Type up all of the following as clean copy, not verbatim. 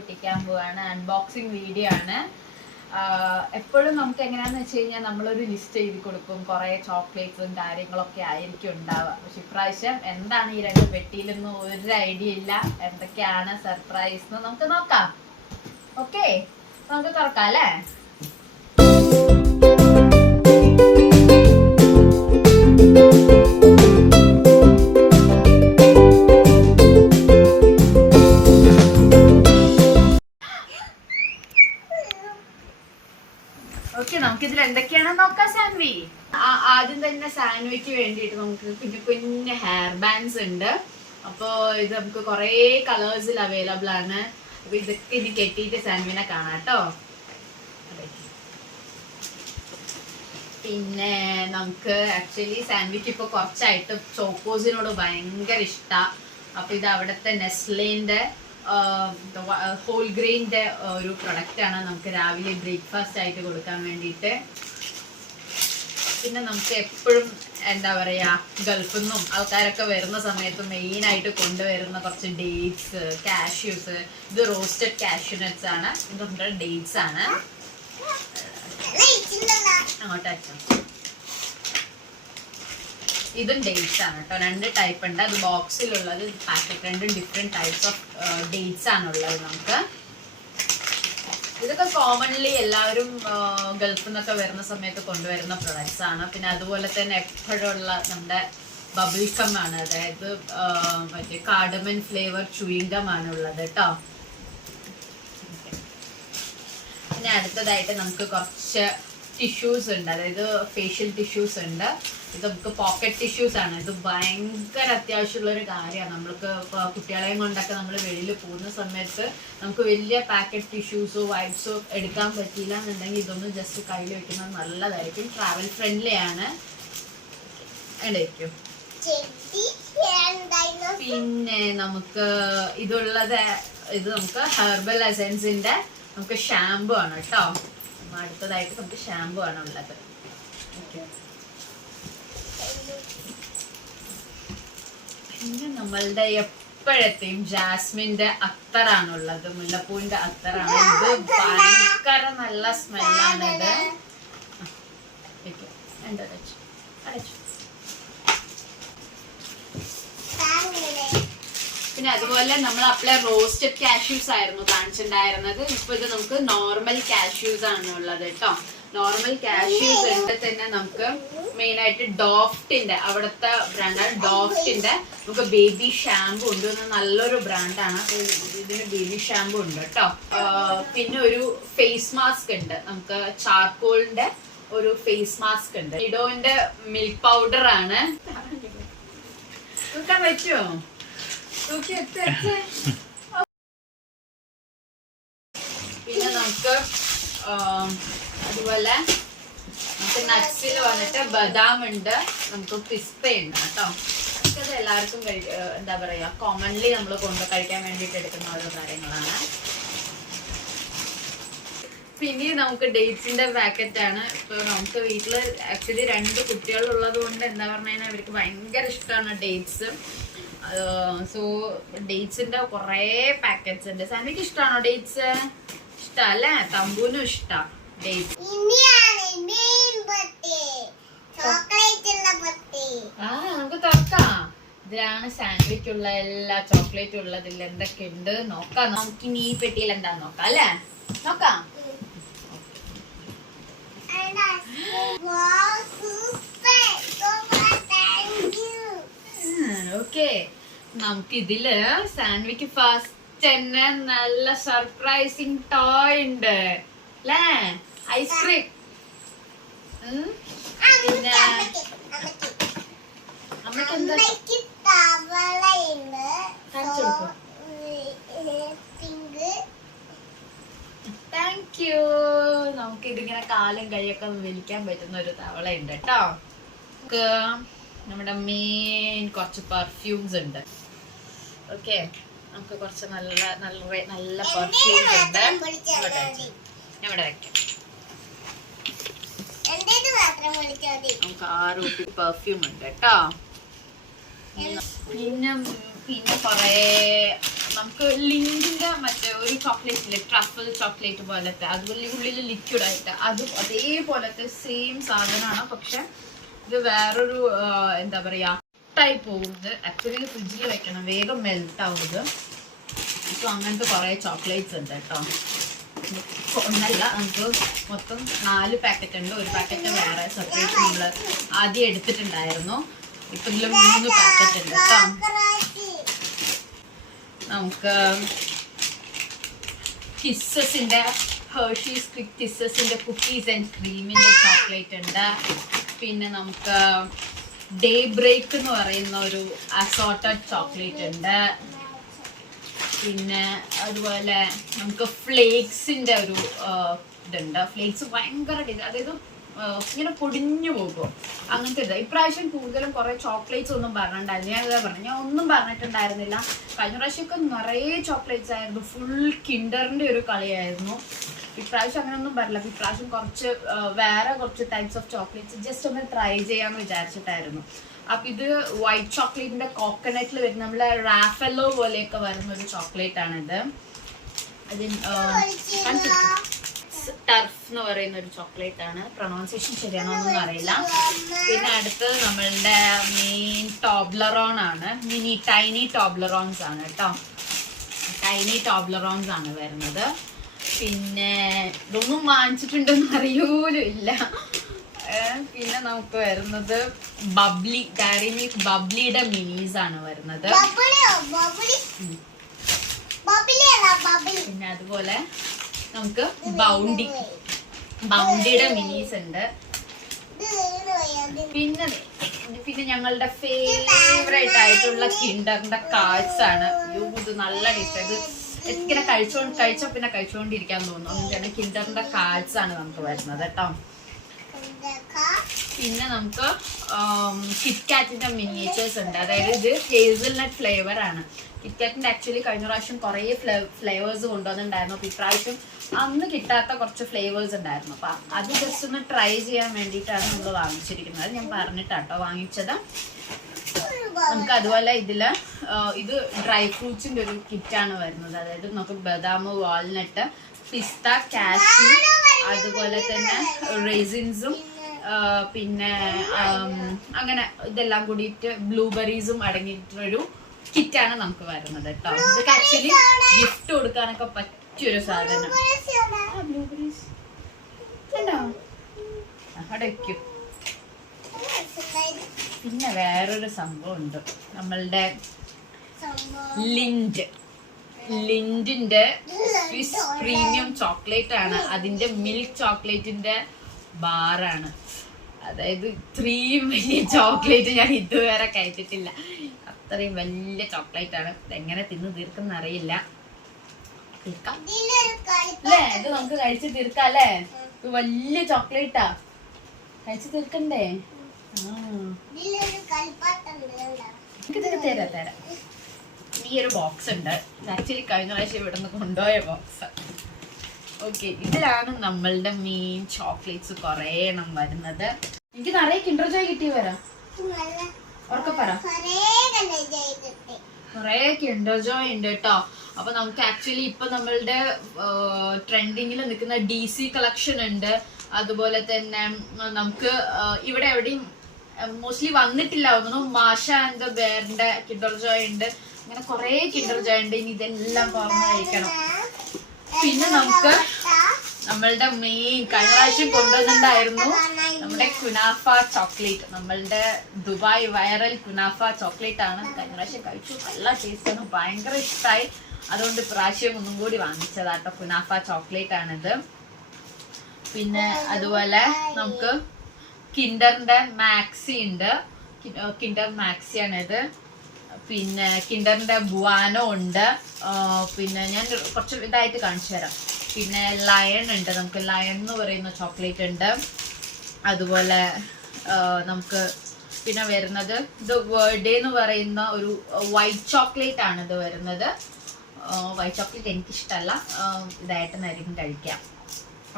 പൊട്ടിക്കാൻ പോവാണ്. Unboxing video ആണ്. എപ്പോഴും നമുക്ക് എങ്ങനെയാന്ന് വെച്ച് കഴിഞ്ഞാൽ നമ്മളൊരു ലിസ്റ്റ് എഴുതി കൊടുക്കും, കുറെ ചോക്ലേറ്റ്സും കാര്യങ്ങളൊക്കെ ആയിരിക്കും ഉണ്ടാവുക. പക്ഷെ ഇപ്രാവശ്യം എന്താണ് ഈ 2 പെട്ടിയിലൊന്നും ഒരു ഐഡിയ ഇല്ല. എന്തൊക്കെയാണ് സർപ്രൈസ് എന്ന് നമുക്ക് നോക്കാം. ഓക്കെ, നമുക്ക് തുറക്കാം അല്ലേ? ഓക്കെ, നമുക്കിതിൽ എന്തൊക്കെയാണെന്ന് നോക്കാം. സാൻവി, ആദ്യം തന്നെ സാൻവിക്ക് വേണ്ടിയിട്ട് നമുക്ക് കുഞ്ഞു കുഞ്ഞു ഹെയർ ബാൻഡ്സ് ഉണ്ട്. അപ്പോൾ ഇത് നമുക്ക് കുറേ കളേഴ്സിൽ അവൈലബിൾ ആണ്. അപ്പൊ ഇതൊക്കെ ഇനി കെട്ടിയിട്ട് സാൻവിനെ കാണാം കേട്ടോ. പിന്നെ നമുക്ക് ആക്ച്വലി സാൻവിക്ക് ഇപ്പൊ കുറച്ചായിട്ട് ചോക്കോസിനോട് ഭയങ്കര ഇഷ്ടമാണ്. അപ്പൊ ഇത് അവിടുത്തെ നെസ്ലേന്റെ ഹോൾ ഗ്രെയിൻ്റെ ഒരു പ്രൊഡക്റ്റ് ആണ്. നമുക്ക് രാവിലെ ബ്രേക്ക്ഫാസ്റ്റ് ആയിട്ട് കൊടുക്കാൻ വേണ്ടിയിട്ട്. പിന്നെ നമുക്ക് എപ്പോഴും എന്താ പറയാ, ഗൾഫിൽ നിന്നും ആൾക്കാരൊക്കെ വരുന്ന സമയത്ത് മെയിൻ ആയിട്ട് കൊണ്ടുവരുന്ന കുറച്ച് ഡേറ്റ്സ്, കാഷ്യൂസ്. ഇത് റോസ്റ്റഡ് കാഷ്യൂനട്ട്സ് ആണ്. ഇത് ഡേറ്റ്സ് ആണ്. അങ്ങോട്ട് അച്ഛൻ, ഇതും ഡേറ്റ്സ് ആണ് കേട്ടോ. 2 ടൈപ്പ് ഉണ്ട്. അത് ബോക്സിലുള്ളത് packet. 2 different types of dates ആണുള്ളത് നമുക്ക്. ഇതൊക്കെ കോമൺലി എല്ലാവരും ഗൾഫിൽ നിന്നൊക്കെ വരുന്ന സമയത്ത് കൊണ്ടുവരുന്ന പ്രൊഡക്ട്സ് ആണ്. പിന്നെ അതുപോലെ തന്നെ എപ്പോഴുള്ള നമ്മുടെ ബബിൾ ഗം ആണ്, അതായത് മറ്റേ കാർഡമൻ ഫ്ലേവർ ചൂയിങ് ഗം ആണ് ഉള്ളത് കേട്ടോ. പിന്നെ അടുത്തതായിട്ട് നമുക്ക് കുറച്ച് ടിഷ്യൂസ് ഉണ്ട്, അതായത് ഫേഷ്യൽ ടിഷ്യൂസ് ഉണ്ട്. ഇത് നമുക്ക് പോക്കറ്റ് ടിഷ്യൂസ് ആണ്. ഇത് ഭയങ്കര അത്യാവശ്യമുള്ള ഒരു കാര്യമാണ്. നമ്മൾക്ക് കുട്ടികളെയും കൊണ്ടൊക്കെ നമ്മൾ വെളിയിൽ പോകുന്ന സമയത്ത് നമുക്ക് വലിയ പാക്കറ്റ് ടിഷ്യൂസോ വൈപ്സോ എടുക്കാൻ പറ്റിയില്ല എന്നുണ്ടെങ്കിൽ ഇതൊന്നും ജസ്റ്റ് കയ്യിൽ വെക്കുന്നത് നല്ലതായിരിക്കും. ട്രാവൽ ഫ്രണ്ട്ലി ആണ്. ഉണ്ടായിരിക്കും. പിന്നെ നമുക്ക് ഇതുള്ളത്, ഇത് നമുക്ക് ഹെർബൽ എസൻസിന്റെ നമുക്ക് ഷാമ്പു ആണ് കേട്ടോ. അടുത്തതായിട്ട് നമുക്ക് ഷാമ്പു ആണ് ഉള്ളത്. പിന്നെ നമ്മളുടെ എപ്പോഴത്തെയും ജാസ്മിന്റെ അത്തറാണുള്ളത്, മുല്ലപ്പൂവിന്റെ അത്തറാണ്. ഇത് ഭയങ്കര നല്ല സ്മെല്ലാണ്. ഇത് അടച്ചു. പിന്നെ അതുപോലെ നമ്മൾ അപ്ലൈ റോസ്റ്റഡ് കാഷ്യൂസ് ആയിരുന്നു കാണിച്ചിട്ടുണ്ടായിരുന്നത്. ഇപ്പൊ ഇത് നമുക്ക് നോർമൽ കാഷ്യൂസ് ആണ് ഉള്ളത് കേട്ടോ. നോർമൽ കാഷ്യൂസ് ഉണ്ട്. തന്നെ നമുക്ക് മെയിൻ ആയിട്ട് ഡോഫ്റ്റിന്റെ, അവിടുത്തെ ബ്രാൻഡാണ് ഡോഫ്റ്റിന്റെ. നമുക്ക് ബേബി ഷാമ്പു ഉണ്ട്. നല്ലൊരു ബ്രാൻഡാണ്. ഇതിന് ബേബി ഷാമ്പു ഉണ്ട് കേട്ടോ. പിന്നെ ഒരു ഫേസ് മാസ്ക് ഉണ്ട്. നമുക്ക് ചാർക്കോളിന്റെ ഒരു ഫേസ് മാസ്ക് ഉണ്ട്. ഇഡോന്റെ മിൽക്ക് പൗഡർ ആണ്. നോക്കാൻ പറ്റുമോ? പിന്നെ നമുക്ക് അതുപോലെ നമുക്ക് നട്ട്സിൽ വന്നിട്ട് ബദാം ഉണ്ട്, നമുക്ക് പിസ്ത ഉണ്ട് കേട്ടോ. നമുക്കത് എല്ലാവർക്കും എന്താ പറയാ, കോമൺലി നമ്മൾ കഴിക്കാൻ വേണ്ടിയിട്ട് എടുക്കുന്ന ഓരോ കാര്യങ്ങളാണ്. പിന്നെ നമുക്ക് ഡേറ്റ്സിന്റെ പാക്കറ്റ് ആണ്. ഇപ്പൊ നമുക്ക് വീട്ടില് ആക്ച്വലി 2 കുട്ടികൾ ഉള്ളത് കൊണ്ട് എന്താ പറഞ്ഞാൽ അവർക്ക് ഭയങ്കര ഇഷ്ടമാണ് ഡേറ്റ്സ്. സോ ഡേറ്റ്സിന്റെ കുറെ പാക്കറ്റ്സ് ഉണ്ട്. സാൻവിക്ക് ഇഷ്ടമാണോ ഡേറ്റ്സ്? ഇഷ്ടല്ലേ? തമ്പൂനും ഇഷ്ടം ഡേറ്റ്സ്. നമുക്ക് തുറക്കാം. ഇതിലാണ് സാൻവിക്കുള്ള എല്ലാ ചോക്ലേറ്റും ഉള്ളത്. ഇതിൽ എന്തൊക്കെ ഉണ്ട് നോക്കാം. നമുക്ക് ഇനി ഈ പെട്ടിയിൽ എന്താ നോക്കാം അല്ലേ? നോക്കാം. ഓക്കെ, നമുക്ക് ഇതില് സാൻവിക്ക് ഫസ്റ്റ് തന്നെ നല്ല സർപ്രൈസിങ് ടോയ് ഉണ്ട് അല്ലേ? ഐസ്ക്രീം. പിന്നെ അമ്മക്ക് എന്താ കാണിച്ചു കൊടുക്കും? Thank you. നമുക്ക് ഇതിങ്ങനെ കാലും കൈയൊക്കെ വലിക്കാൻ പറ്റുന്ന ഒരു തവള ഉണ്ട് കേട്ടോ. നമുക്ക് നമ്മുടെ മെയിൻ കുറച്ച് പെർഫ്യൂംസ് ഉണ്ട്. ഓക്കെ, നമുക്ക് കുറച്ച് നല്ല നല്ല നല്ല പെർഫ്യൂംസ് ഉണ്ട്. ഞാൻ ഇവിടെ വെക്കാം. നമുക്ക് 6 പെർഫ്യൂം ഉണ്ട് കേട്ടോ. പിന്നെ പിന്നെ കൊറേ നമുക്ക് ലിങ്കിന്റെ മറ്റേ ഒരു ചോക്ലേറ്റ് ഇല്ലേ, ട്രഫിൾ ചോക്ലേറ്റ് പോലത്തെ, അതുപോലെ ഉള്ളിൽ ലിക്വിഡ് ആയിട്ട് അതും അതേപോലത്തെ സെയിം സാധനമാണ്. പക്ഷെ ഇത് വേറൊരു എന്താ പറയാ ടൈപ്പ് പോകുന്നത്. ആക്ച്വലി ഫ്രിഡ്ജിൽ വെക്കണം, വേഗം മെൽറ്റ് ആവുന്നത്. ഇപ്പൊ അങ്ങനത്തെ കുറെ ചോക്ലേറ്റ്സ് ഉണ്ട് കേട്ടോ. ഒന്നല്ല, നമുക്ക് മൊത്തം 4 പാക്കറ്റ് ഉണ്ട്. ഒരു പാക്കറ്റ് വേറെ സെപ്പറേറ്റ് നമ്മൾ ആദ്യം എടുത്തിട്ടുണ്ടായിരുന്നു. ഇപ്പൊ ഇതിൽ 3 പാക്കറ്റ് ഉണ്ട് കേട്ടോ. നമുക്ക് കിസ്സസിന്റെ ഹെർഷീസ് കിസ്സസിന്റെ കുക്കീസ് ആൻഡ് ക്രീമിന്റെ ചോക്ലേറ്റ് ഉണ്ട്. പിന്നെ നമുക്ക് ഡേ ബ്രേക്ക് എന്ന് പറയുന്ന ഒരു അസോർട്ടഡ് ചോക്ലേറ്റ് ഉണ്ട്. പിന്നെ അതുപോലെ നമുക്ക് ഫ്ലേക്സിന്റെ ഒരു ഇതുണ്ട്. ഫ്ലേക്സ് ഭയങ്കര ടേസ്റ്റ്, അതായത് ഇങ്ങനെ പൊടിഞ്ഞു പോകും അങ്ങനത്തെ ഇത്. ഇപ്രാവശ്യം കൂടുതലും കുറെ ചോക്ലേറ്റ്സ് ഒന്നും പറഞ്ഞിട്ടുണ്ടായിരുന്നു. ഞാൻ ഇതാ പറഞ്ഞു, ഞാൻ ഒന്നും പറഞ്ഞിട്ടുണ്ടായിരുന്നില്ല. കഴിഞ്ഞ പ്രാവശ്യമൊക്കെ നിറയെ ചോക്ലേറ്റ്സ് ആയിരുന്നു, ഫുൾ കിൻഡറിന്റെ ഒരു കളിയായിരുന്നു. ഇപ്രാവശ്യം അങ്ങനെ ഒന്നും പറഞ്ഞില്ല. ഇപ്രാവശ്യം വേറെ കുറച്ച് ടൈപ്സ് ഓഫ് ചോക്ലേറ്റ്സ് ജസ്റ്റ് ഒന്ന് ട്രൈ ചെയ്യാന്ന് വിചാരിച്ചിട്ടായിരുന്നു. അപ്പൊ ഇത് വൈറ്റ് ചോക്ലേറ്റിന്റെ കോക്കനട്ടിൽ വരുന്ന നമ്മളെ റാഫെല്ലോ പോലെയൊക്കെ വരുന്ന ഒരു ചോക്ലേറ്റ് ആണിത്. ടർഫ് എന്ന് പറയുന്ന ഒരു ചോക്ലേറ്റ് ആണ്. പ്രൊണൗൺസിയേഷൻ ശരിയാണോ എന്നൊന്നും അറിയില്ല. പിന്നെ അടുത്തത് നമ്മളുടെ മെയിൻ ടോബ്ലറോൺ ആണ്. ടൈനി ടോബ്ലറോൺസ് ആണ് കേട്ടോ. ടൈനി ടോബ്ലറോൺസ് ആണ് വരുന്നത്. പിന്നെ ഇതൊന്നും വാങ്ങിച്ചിട്ടുണ്ടെന്ന് അറിയൂലും ഇല്ല. പിന്നെ നമുക്ക് വരുന്നത് ബബ്ലി, ഡയറി മിൽക്ക് ബബ്ലിയുടെ മിനീസ് ആണ് വരുന്നത്. പിന്നെ അതുപോലെ നമുക്ക് ബൗണ്ടിയുടെ മിനീസ് ഉണ്ട്. പിന്നെ ഞങ്ങളുടെ ഫേവറേറ്റ് ആയിട്ടുള്ള കിൻഡറിന്റെ കാർഡ്സ് ആണ്. ഇത് നല്ല ഡിഷ്. ഇത് ഇങ്ങനെ കഴിച്ച പിന്നെ കഴിച്ചുകൊണ്ടിരിക്കാൻ തോന്നുന്നു. കിൻഡറിന്റെ കാർഡ്സ് ആണ് നമുക്ക് വരുന്നത് കേട്ടോ. പിന്നെ നമുക്ക് കിറ്റ്കാറ്റിന്റെ മിനിയേച്ചേഴ്സ് ഉണ്ട്. അതായത് ഇത് ഹേസൽനട്ട് ഫ്ലേവർ ആണ്. കിറ്റ്കാറ്റിന്റെ ആക്ച്വലി കഴിഞ്ഞ പ്രാവശ്യം കുറേ ഫ്ലേവേഴ്സ് കൊണ്ടുവന്നിട്ടുണ്ടായിരുന്നു. അപ്പൊ ഇപ്രാവശ്യം അന്ന് കിട്ടാത്ത കുറച്ച് ഫ്ലേവേഴ്സ് ഉണ്ടായിരുന്നു. അപ്പൊ അത് ജസ്റ്റ് ഒന്ന് ട്രൈ ചെയ്യാൻ വേണ്ടിയിട്ടാണ് നമ്മൾ വാങ്ങിച്ചിരിക്കുന്നത്. ഞാൻ പറഞ്ഞിട്ടാട്ടോ വാങ്ങിച്ചത്. നമുക്ക് അതുപോലെ ഇത് ഡ്രൈ ഫ്രൂട്ട്സിന്റെ ഒരു കിറ്റാണ് വരുന്നത്. അതായത് നമുക്ക് ബദാം, വാൾനട്ട്, പിസ്ത, കാഷ്യൂ, അതുപോലെ തന്നെ റേസിൻസും പിന്നെ അങ്ങനെ ഇതെല്ലാം കൂടിയിട്ട് ബ്ലൂബെറീസും അടങ്ങിയിട്ടൊരു കിറ്റാണ് നമുക്ക് വരുന്നത് കേട്ടോ. ഇതൊക്കെ ആക്ച്വലി ഗിഫ്റ്റ് കൊടുക്കാനൊക്കെ പറ്റിയൊരു സാധനം. ബ്ലൂബെറീസ് ഉണ്ടോ? അവിടെ വയ്ക്കും. പിന്നെ വേറൊരു സംഭവം ഉണ്ട്, നമ്മളുടെ ലിൻഡിന്റെ സ്വിസ് പ്രീമിയം ചോക്ലേറ്റ് ആണ്. അതിന്റെ മിൽക്ക് ചോക്ലേറ്റിന്റെ ബാറാണ്. അതായത് ഇത്രയും വലിയ ചോക്ലേറ്റ് ഞാൻ ഇതുവരെ കഴിച്ചിട്ടില്ല. അത്രയും വലിയ ചോക്ലേറ്റ് ആണ്. എങ്ങനെ തിന്ന് തീർക്കുന്ന അറിയില്ല. അല്ലേ, ഇത് നമുക്ക് കഴിച്ച് തീർക്കാം അല്ലേ? ഇത് വലിയ ചോക്ലേറ്റാ, കഴിച്ച് തീർക്കണ്ടേ? തരാം. ഈ ഒരു ബോക്സ് ഉണ്ട്. ആക്ച്വലി കഴിഞ്ഞ പ്രാവശ്യം ഇവിടെ നിന്ന് കൊണ്ടുപോയ ബോക്സ്. ഓക്കെ, ഇതിലാണ് നമ്മളുടെ മെയിൻ ചോക്ലേറ്റ്സ് കുറേ എണ്ണം വരുന്നത്. എനിക്ക് നിറയെ കിൻഡർ ജോയ് കിട്ടി വരാം. ഉറക്കെ പറ. കുറേ കിൻഡർ ജോയ് ഉണ്ട് കേട്ടോ. അപ്പൊ നമുക്ക് ആക്ച്വലി ഇപ്പൊ നമ്മളുടെ ട്രെൻഡിങ്ങിൽ നിൽക്കുന്ന DC കളക്ഷൻ ഉണ്ട്. അതുപോലെ തന്നെ നമുക്ക് ഇവിടെ എവിടെയും മോസ്റ്റ്ലി വന്നിട്ടില്ല തോന്നുന്നു. മാഷ ആൻഡ് ദ ബെയറിന്റെ കിൻഡർ ജോയ് ഉണ്ട്. അങ്ങനെ കുറെ കിൻഡർ ജോയ് ഉണ്ട്. ഇനി ഇതെല്ലാം തുറന്ന് കഴിക്കണം. പിന്നെ നമുക്ക് നമ്മളുടെ മെയിൻ കഴിഞ്ഞ പ്രാവശ്യം കൊണ്ടുവന്നിട്ടുണ്ടായിരുന്നു നമ്മുടെ കുനാഫ ചോക്ലേറ്റ്. നമ്മളുടെ ദുബായ് വൈറൽ കുനാഫ ചോക്ലേറ്റ് ആണ്. കഴിഞ്ഞ പ്രാവശ്യം കഴിച്ചു, നല്ല ടേസ്റ്റ് ആണ്, ഭയങ്കര ഇഷ്ടമായി. അതുകൊണ്ട് പ്രാവശ്യം ഒന്നും കൂടി വാങ്ങിച്ചതാട്ടോ. കുനാഫ ചോക്ലേറ്റ് ആണിത്. പിന്നെ അതുപോലെ നമുക്ക് കിൻഡറിന്റെ മാക്സി ഉണ്ട്. കിൻഡർ മാക്സി ആണിത്. പിന്നെ കിൻഡറിന്റെ ബുവാനോ ഉണ്ട്. പിന്നെ ഞാൻ കുറച്ച് ഇതായിട്ട് കാണിച്ചു തരാം. പിന്നെ ലയൺ ഉണ്ട്. നമുക്ക് ലയൺ എന്ന് പറയുന്ന ചോക്ലേറ്റ് ഉണ്ട്. അതുപോലെ നമുക്ക് പിന്നെ വരുന്നത് ഇത് വേർഡേ എന്ന് പറയുന്ന ഒരു വൈറ്റ് ചോക്ലേറ്റ് ആണ് ഇത് വരുന്നത്. വൈറ്റ് ചോക്ലേറ്റ് എനിക്കിഷ്ടമല്ല, ഇതായിട്ടായിരിക്കും കഴിക്കാം.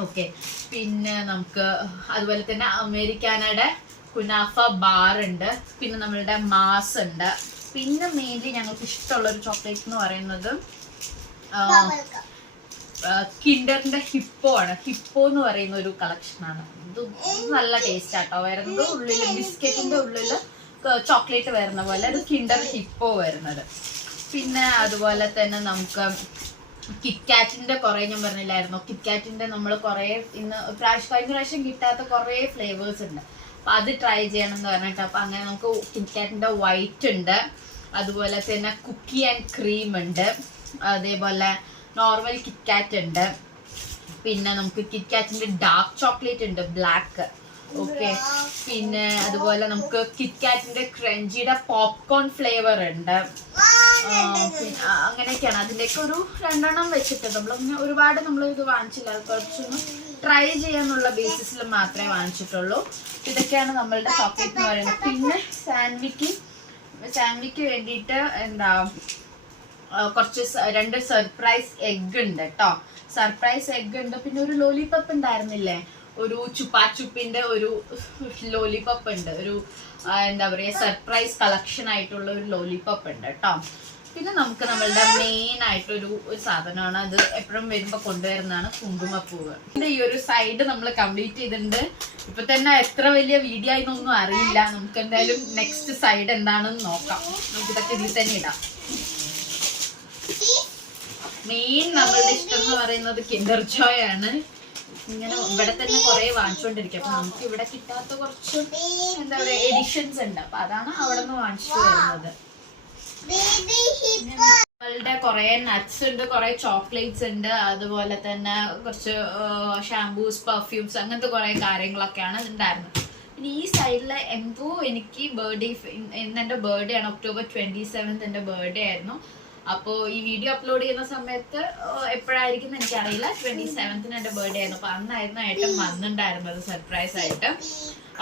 ഓക്കെ, പിന്നെ നമുക്ക് അതുപോലെ തന്നെ അമേരിക്കാനയുടെ കുനാഫ ബാർ ഉണ്ട്. പിന്നെ നമ്മളുടെ മാസ് ഉണ്ട്. പിന്നെ മെയിൻലി ഞങ്ങൾക്ക് ഇഷ്ടമുള്ള ഒരു ചോക്ലേറ്റ് എന്ന് പറയുന്നത് കിൻഡറിന്റെ ഹിപ്പോ ആണ്. ഹിപ്പോ എന്ന് പറയുന്ന ഒരു കളക്ഷൻ ആണ്. ഇത് നല്ല ടേസ്റ്റ് ആട്ടോ വരുന്നത്. ഉള്ളില് ബിസ്ക്കറ്റിന്റെ ഉള്ളില് ചോക്ലേറ്റ് വരുന്ന പോലെ ഒരു കിൻഡർ ഹിപ്പോ വരുന്നത്. പിന്നെ അതുപോലെ തന്നെ നമുക്ക് കിറ്റ്കാറ്റിന്റെ കുറെ ഞാൻ പറഞ്ഞില്ലായിരുന്നു, കിറ്റ്കാറ്റിന്റെ നമ്മൾ കുറെ ഇന്ന് കഴിഞ്ഞ പ്രാവശ്യം കിട്ടാത്ത കുറെ ഫ്ലേവേഴ്സ് ഉണ്ട്. അപ്പൊ അത് ട്രൈ ചെയ്യണം എന്ന് പറഞ്ഞിട്ട് അപ്പൊ അങ്ങനെ നമുക്ക് കിറ്റ്കാറ്റിന്റെ വൈറ്റ് ഉണ്ട്, അതുപോലെ തന്നെ കുക്കി ആൻഡ് ക്രീം ഉണ്ട്, അതേപോലെ നോർമൽ കിറ്റ്കാറ്റ് ഉണ്ട്, പിന്നെ നമുക്ക് കിറ്റ്കാറ്റിന്റെ ഡാർക്ക് ചോക്ലേറ്റ് ഉണ്ട്, ബ്ലാക്ക്. ഓക്കെ, പിന്നെ അതുപോലെ നമുക്ക് കിറ്റ്കാറ്റിന്റെ ക്രഞ്ചിയുടെ പോപ്കോൺ ഫ്ലേവർ ഉണ്ട്. അങ്ങനെയൊക്കെയാണ്. അതിൻ്റെയൊക്കെ ഒരു 2 എണ്ണം വെച്ചിട്ട് നമ്മളങ്ങനെ ഒരുപാട് നമ്മൾ ഇത് വാങ്ങിച്ചില്ല, അത് കുറച്ചൊന്ന് ട്രൈ ചെയ്യാന്നുള്ള ബേസിസിൽ മാത്രമേ വാങ്ങിച്ചിട്ടുള്ളൂ. ഇതൊക്കെയാണ് നമ്മളുടെ ചോക്ലേറ്റ് എന്ന് പറയുന്നത്. പിന്നെ സാൻവിക്ക് വേണ്ടിയിട്ട് എന്താ കുറച്ച് 2 സർപ്രൈസ് എഗ് ഉണ്ട് കേട്ടോ. സർപ്രൈസ് എഗ് ഉണ്ട്. പിന്നെ ഒരു ലോലിപോപ്പ് ഉണ്ടായിരുന്നില്ലേ, ഒരു ചുപ്പാച്ചുപ്പിന്റെ ഒരു ലോലിപോപ്പ് ഉണ്ട്, ഒരു എന്താ പറയുക സർപ്രൈസ് കളക്ഷൻ ആയിട്ടുള്ള ഒരു ലോലിപോപ്പ് ഉണ്ട് കേട്ടോ. പിന്നെ നമുക്ക് നമ്മളുടെ മെയിൻ ആയിട്ടൊരു സാധനമാണ്, അത് എപ്പോഴും വരുമ്പോ കൊണ്ടുവരുന്നതാണ് കുങ്കുമപ്പൂവ്. ഇതിന്റെ ഈ ഒരു സൈഡ് നമ്മൾ കംപ്ലീറ്റ് ചെയ്തിട്ടുണ്ട്. ഇപ്പൊ തന്നെ എത്ര വലിയ വീഡിയോ ആയിന്നൊന്നും അറിയില്ല. നമുക്ക് എന്തായാലും നെക്സ്റ്റ് സൈഡ് എന്താണെന്ന് നോക്കാം. നമുക്ക് ഇതൊക്കെ ഇതിൽ തന്നെ ഇടാം. മെയിൻ നമ്മളുടെ ഇഷ്ടം എന്ന് പറയുന്നത് കിൻഡർ ജോയ് ആണ്. ഇങ്ങനെ ഇവിടെ തന്നെ കുറെ വാങ്ങിച്ചുകൊണ്ടിരിക്കും. അപ്പൊ നമുക്ക് ഇവിടെ കിട്ടാത്ത കുറച്ച് എന്താ പറയാ എഡിഷൻസ് ഉണ്ട്. അപ്പൊ അതാണ് അവിടെ നിന്ന് വാങ്ങിച്ചു വരുന്നത്. നമ്മളുടെ കുറെ നട്ട്സ് ഉണ്ട്, കുറെ ചോക്ലേറ്റ്സ് ഉണ്ട്, അതുപോലെ തന്നെ കുറച്ച് ഷാംപൂസ്, പെർഫ്യൂംസ്, അങ്ങനത്തെ കുറെ കാര്യങ്ങളൊക്കെയാണ് ഉണ്ടായിരുന്നത്. പിന്നെ ഈ സൈഡില് എന്തോ എനിക്ക് ബർത്ത്ഡേ, ഇന്ന് എന്റെ ബർത്ത്ഡേ ആണ്, October 27th എന്റെ ബർത്ത്ഡേ ആയിരുന്നു. അപ്പോൾ ഈ വീഡിയോ അപ്ലോഡ് ചെയ്യുന്ന സമയത്ത് എപ്പോഴായിരിക്കും എനിക്കറിയില്ല. 27th എന്റെ ബർത്ത്ഡേ ആയിരുന്നു. അപ്പൊ അന്നായിരുന്നു ഏട്ടൻ വന്നിട്ടുണ്ടായിരുന്നത് സർപ്രൈസ് ആയിട്ട്.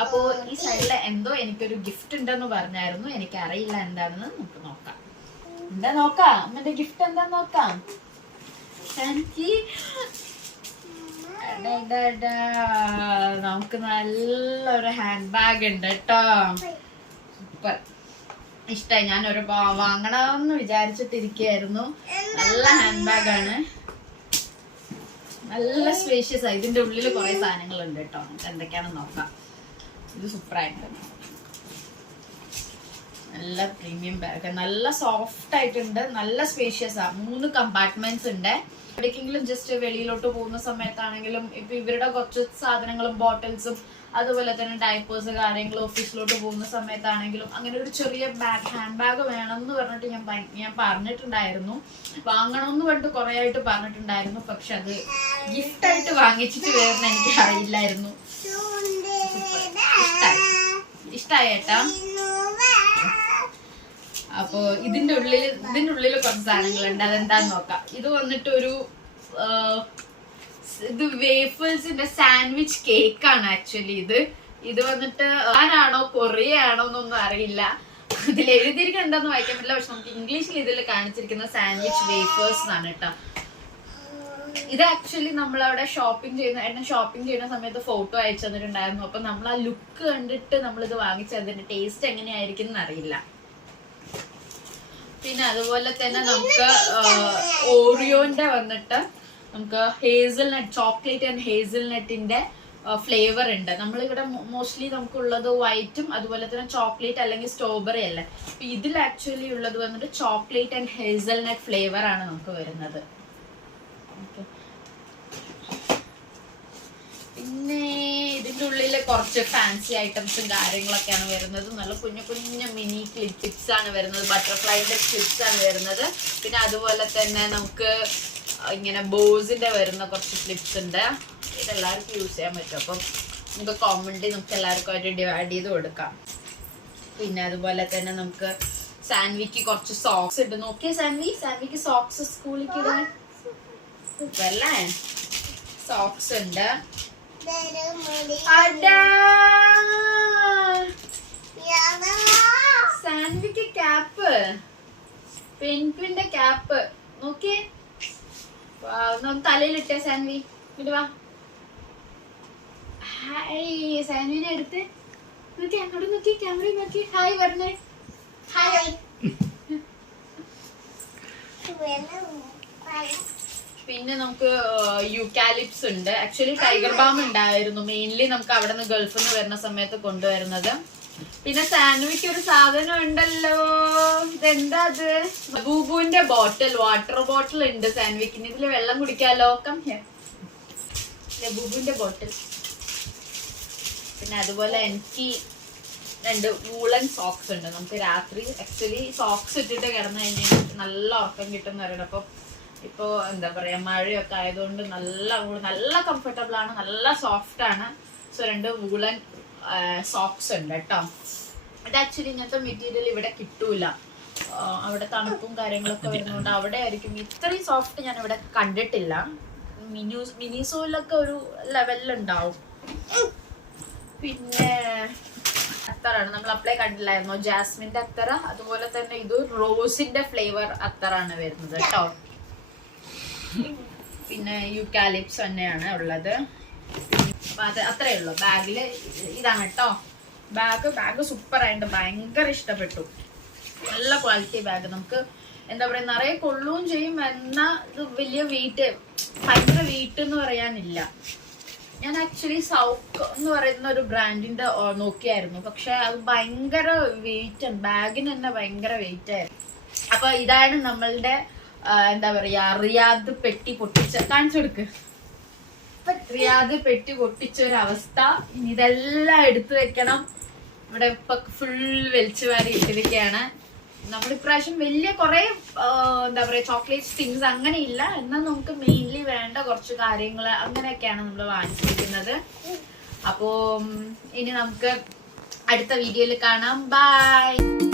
അപ്പോ ഈ സൈഡില് എന്തോ എനിക്കൊരു ഗിഫ്റ്റ് ഉണ്ടെന്ന് പറഞ്ഞായിരുന്നു. എനിക്കറിയില്ല എന്താണെന്ന്. നമുക്ക് നോക്കാം. എന്താ നോക്കാം, അമ്മന്റെ ഗിഫ്റ്റ് എന്താ നോക്കാം. നമുക്ക് നല്ലൊരു ഹാൻഡ് ബാഗ് ഉണ്ട് കേട്ടോ. സൂപ്പർ, ഇഷ്ടായി. ഞാൻ ഒരു വാങ്ങണമെന്ന് വിചാരിച്ചിട്ടിരിക്കുകയായിരുന്നു. നല്ല ഹാൻഡ് ബാഗ് ആണ്, നല്ല സ്പേഷ്യസ് ആയി. ഇതിന്റെ ഉള്ളിൽ കുറെ സാധനങ്ങൾ ഉണ്ട് കേട്ടോ. എന്തൊക്കെയാണെന്ന് നോക്കാം. ഇത് സൂപ്പറായിട്ട് നല്ല പ്രീമിയം ബാഗ്, നല്ല സോഫ്റ്റ് ആയിട്ടുണ്ട്, നല്ല സ്പേഷ്യസ് ആ. 3 കമ്പാർട്ട്മെന്റ്സ് ഉണ്ട്. എവിടേക്കെങ്കിലും ജസ്റ്റ് വെളിയിലോട്ട് പോകുന്ന സമയത്താണെങ്കിലും ഇപ്പൊ ഇവരുടെ കുറച്ച് സാധനങ്ങളും ബോട്ടിൽസും അതുപോലെ തന്നെ ഡൈപ്പേഴ്സ് കാര്യങ്ങളും ഓഫീസിലോട്ട് പോകുന്ന സമയത്താണെങ്കിലും അങ്ങനെ ഒരു ചെറിയ ഹാൻഡ് ബാഗ് വേണമെന്ന് പറഞ്ഞിട്ട് ഞാൻ പറഞ്ഞിട്ടുണ്ടായിരുന്നു. വാങ്ങണമെന്ന് പറഞ്ഞിട്ട് കുറെ ആയിട്ട് പറഞ്ഞിട്ടുണ്ടായിരുന്നു. പക്ഷെ അത് ഗിഫ്റ്റ് ആയിട്ട് വാങ്ങിച്ചിട്ട് വരുന്ന എനിക്ക് അറിയില്ലായിരുന്നു. ഇഷ്ടായി ഏട്ടാ. അപ്പൊ ഇതിന്റെ ഉള്ളില് കുറച്ച് സാധനങ്ങളുണ്ട്. അതെന്താന്ന് നോക്കാം. ഇത് വന്നിട്ട് ഒരു ഇത് വേഫേഴ്സിന്റെ സാൻഡ്വിച്ച് കേക്ക് ആണ് ആക്ച്വലി. ഇത് വന്നിട്ട് ആണോ കൊറിയ ആണോ എന്നൊന്നും അറിയില്ല. ഇതിൽ എഴുതിയിരിക്കുന്നത് എന്താന്ന് വായിക്കാൻ പറ്റില്ല. പക്ഷെ നമുക്ക് ഇംഗ്ലീഷിൽ ഇതിൽ കാണിച്ചിരിക്കുന്ന സാൻഡ്വിച്ച് വേഫേഴ്സ് ആണ് കേട്ടോ. ഇത് ആക്ച്വലി നമ്മളവിടെ ഷോപ്പിംഗ് ചെയ്യുന്ന സമയത്ത് ഫോട്ടോ അയച്ചു തന്നിട്ടുണ്ടായിരുന്നു. അപ്പൊ നമ്മൾ ആ ലുക്ക് കണ്ടിട്ട് നമ്മളിത് വാങ്ങിച്ചു. അതിന്റെ ടേസ്റ്റ് എങ്ങനെയായിരിക്കും എന്നറിയില്ല. പിന്നെ അതുപോലെ തന്നെ നമുക്ക് ഓറിയോന്റെ വന്നിട്ട് നമുക്ക് ഹേസൽനട്ട്, ചോക്ലേറ്റ് ആൻഡ് ഹേസൽനട്ടിന്റെ ഫ്ലേവർ ഉണ്ട്. നമ്മളിവിടെ മോസ്റ്റ്ലി നമുക്കുള്ളത് വൈറ്റും അതുപോലെ തന്നെ ചോക്ലേറ്റ് അല്ലെങ്കിൽ സ്ട്രോബെറി അല്ലേ. അപ്പൊ ഇതിൽ ആക്ച്വലി ഉള്ളത് വന്നിട്ട് ചോക്ലേറ്റ് ആൻഡ് ഹേസൽനട്ട് ഫ്ലേവർ ആണ് നമുക്ക് വരുന്നത്. പിന്നെ ഇതിന്റെ ഉള്ളിൽ കുറച്ച് ഫാൻസി ഐറ്റംസും കാര്യങ്ങളൊക്കെയാണ് വരുന്നത്. നല്ല കുഞ്ഞു കുഞ്ഞു മിനി ക്ലിപ്സ് ആണ് വരുന്നത്, ബട്ടർഫ്ലൈന്റെ ക്ലിപ്സ് ആണ് വരുന്നത്. പിന്നെ അതുപോലെ തന്നെ നമുക്ക് ഇങ്ങനെ ബോസിന്റെ വരുന്ന കുറച്ച് ക്ലിപ്സ് ഉണ്ട്. ഇതെല്ലാവർക്കും യൂസ് ചെയ്യാൻ പറ്റും. അപ്പം നമുക്ക് കോമൺലി നമുക്ക് എല്ലാവർക്കും ആയിട്ട് ഡിവൈഡ് ചെയ്ത് കൊടുക്കാം. പിന്നെ അതുപോലെ തന്നെ നമുക്ക് സാൻവിക്ക് കുറച്ച് സോക്സ് ഉണ്ട്. നോക്കിയേ സാൻവിക്ക് സോക്സ് സ്കൂളിലേക്ക് ഇടാൻ അല്ലേ സോക്സ് ഉണ്ട്. സാൻവിക്ക് ക്യാപ്പ്, പെൻഗ്വിന്റെ ക്യാപ്പ് നോക്കിയേ. തലയിലിട്ടേ സാൻവി, ഇടുവാ. ഹായ് സാൻവിനെ എടുത്ത് നോക്കി, അങ്ങോട്ട് നോക്കി, ക്യാമറ നോക്കി ഹായ് പറഞ്ഞേ. ഹായ്. പിന്നെ നമുക്ക് യൂക്കാലിപ്സ് ഉണ്ട്. ആക്ച്വലി ടൈഗർ ബാം ഉണ്ടായിരുന്നു, മെയിൻലി നമുക്ക് അവിടെ നിന്ന് ഗൾഫിൽ നിന്ന് വരുന്ന സമയത്ത് കൊണ്ടുവരുന്നത്. പിന്നെ സാൻഡ്വിച്ച് ഒരു സാധനം ഉണ്ടല്ലോ, ഇതെന്താ അത്? ബൂബുവിന്റെ ബോട്ടിൽ, വാട്ടർ ബോട്ടിൽ ഉണ്ട് സാൻഡ്വിച്ചിന്. ഇതില് വെള്ളം കുടിക്കാലോ. ബൂബുവിന്റെ ബോട്ടിൽ. പിന്നെ അതുപോലെ എനിക്ക് 2 വൂളൻ സോക്സ് ഉണ്ട്. നമുക്ക് രാത്രി ആക്ച്വലി സോക്സ് ഇട്ടിട്ട് കിടന്നു കഴിഞ്ഞാൽ നല്ല ഉറക്കം കിട്ടുന്ന പറയുന്നത്. അപ്പൊ ഇപ്പൊ എന്താ പറയാ, മഴയൊക്കെ ആയതുകൊണ്ട് നല്ല കംഫർട്ടബിൾ ആണ്, നല്ല സോഫ്റ്റ് ആണ്. സോ 2 വൂളൻ സോക്സ് ഉണ്ട് കേട്ടോ. ഇത് ആക്ച്വലി ഇങ്ങനത്തെ മെറ്റീരിയൽ ഇവിടെ കിട്ടൂല, അവിടെ തണുപ്പും കാര്യങ്ങളൊക്കെ വരുന്നതുകൊണ്ട് അവിടെ ആയിരിക്കും. ഇത്രയും സോഫ്റ്റ് ഞാൻ ഇവിടെ കണ്ടിട്ടില്ല. മിനിസോയിലൊക്കെ ഒരു ലെവലിലുണ്ടാവും. പിന്നെ അത്തറാണ് നമ്മൾ അപ്ലൈ കണ്ടില്ലായിരുന്നോ, ജാസ്മിന്റെ അത്തറ. അതുപോലെ തന്നെ ഇത് റോസിന്റെ ഫ്ലേവർ അത്തറാണ് വരുന്നത് കേട്ടോ. പിന്നെ യൂക്കാലിപ്സ് തന്നെയാണ് ഉള്ളത്. അപ്പൊ അത് അത്രേ ഉള്ളു. ബാഗില് ഇതാണ് കേട്ടോ. ബാഗ് സൂപ്പർ ആയിട്ട് ഭയങ്കര ഇഷ്ടപ്പെട്ടു. നല്ല ക്വാളിറ്റി ബാഗ്. നമുക്ക് എന്താ പറയാ, നിറയെ കൊള്ളുകയും ചെയ്യും, എന്നാ ഇത് വലിയ വെയിറ്റ്, ഭയങ്കര വെയിറ്റ് എന്ന് പറയാനില്ല. ഞാൻ ആക്ച്വലി സൗക്ക് എന്ന് പറയുന്ന ഒരു ബ്രാൻഡിന്റെ നോക്കിയായിരുന്നു, പക്ഷെ അത് ഭയങ്കര വെയിറ്റ് ആണ്, ബാഗിന് തന്നെ ഭയങ്കര വെയിറ്റ് ആയിരുന്നു. അപ്പൊ ഇതാണ് നമ്മളുടെ എന്താ പറയാ, റിയാദ് പെട്ടി പൊട്ടിച്ച, കാണിച്ചു കൊടുക്ക്. റിയാദ് പെട്ടി പൊട്ടിച്ച ഒരു അവസ്ഥ. ഇനി ഇതെല്ലാം എടുത്തു വെക്കണം. ഇവിടെ ഇപ്പൊ ഫുൾ വലിച്ചു വാരി ഇട്ടിരിക്കുകയാണ്. നമ്മൾ ഇപ്രാവശ്യം വലിയ കുറെ എന്താ പറയാ ചോക്ലേറ്റ് തിങ്സ് അങ്ങനെ ഇല്ല, എന്നാൽ നമുക്ക് മെയിൻലി വേണ്ട കുറച്ച് കാര്യങ്ങൾ അങ്ങനെയൊക്കെയാണ് നമ്മൾ വാങ്ങിച്ചിരിക്കുന്നത്. അപ്പോ ഇനി നമുക്ക് അടുത്ത വീഡിയോയിൽ കാണാം. ബൈ.